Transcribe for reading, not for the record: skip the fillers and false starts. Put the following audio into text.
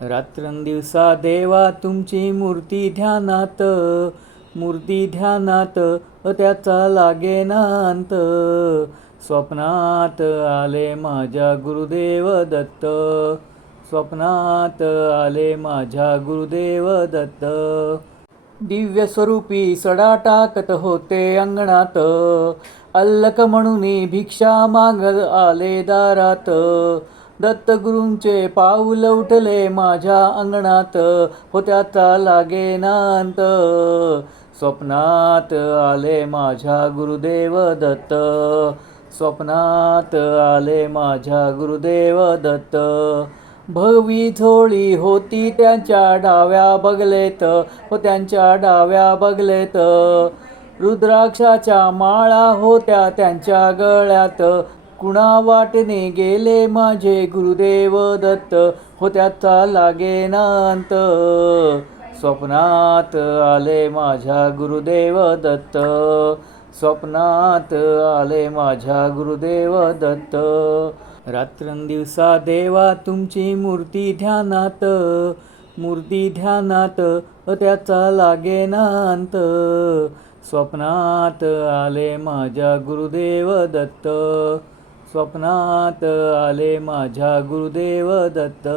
रात्रंदिवसा देवा तुमची मूर्ती ध्यानात त्याचा लागेना अंत. स्वप्नात आले माझ्या गुरुदेव दत्त, स्वप्नात आले माझ्या गुरुदेव दत्त. दिव्य स्वरूपी सडा टाकत होते अंगणात, अल्लक म्हणून भिक्षा मागत आले दारात. दत्तगुरूंचे पाऊल उठले माझ्या अंगणात, हो त्याचा लागेना अंत. स्वप्नात आले माझ्या गुरुदेव दत्त, स्वप्नात आले माझ्या गुरुदेव दत्त. भगवी झोळी होती त्यांच्या डाव्या बगलेत, हो त्यांच्या डाव्या बगलेत. रुद्राक्षाच्या माळा होत्या त्यांच्या गळ्यात, कुणा वाटेने गेले माझे गुरुदेव दत्त, हो त्याचा लागेना अंत. स्वप्नात आले माझ्या गुरुदेव दत्त, स्वप्नात आले माझ्या गुरुदेव दत्त. रात्रंदिवसा देवा तुमची मूर्ती ध्यानात त्याचा लागेना अंत. स्वप्नात आले माझ्या गुरुदेव दत्त, स्वप्नात आले माझ्या गुरुदेव दत्त.